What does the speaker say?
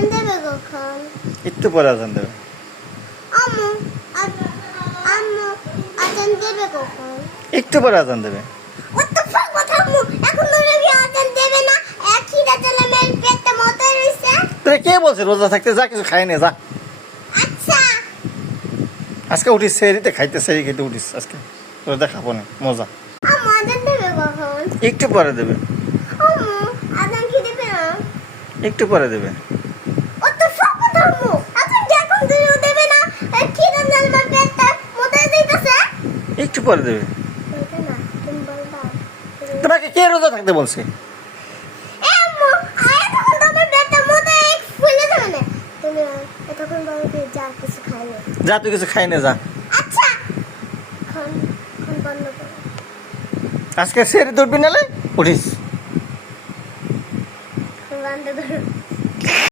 আজান দেবে কখন? একটু পরে আজান দেবে। আম্মু আম্মু আজান দেবে কখন? একটু পরে আজান দেবে। What the fuck কথা আম্মু এখন ধরে কি আজান দেবে না? খিদা চলে মেল পেটে মতো রইছে। তোরে কে বলছে রোজা থাকতে যা কিছু খাই নে যা। আচ্ছা আজকে উঠিস সেরিতে খাইতে সেরি খেতে উঠিস আজকে তোর দেখাবো না মজা। আম্মু আজান দেবে কখন? একটু পরে দেবে। আম্মু আজান কি দেবে না? একটু পরে দেবে। What the fuck কথা আম্মু এখন কি এখন ধরে দেবে না? খিদা চলে মেল পেটে মতো দিতেছে। একটু পরে দেবে। বলতে না তুমি বলবা। তোমাকে কে রোজা থাকতে বলছে? আম্মু এতক্ষণ তোমার পেটে মতো ফুলে যাবে না। তুমি এতক্ষণ বলবে যা কিছু খাই না। যা তুই কিছু খাই নে যা। আচ্ছা খন বন্ধ করো। আজকে সেরি তুলবি নালে উঠিস। বন্ধ করো।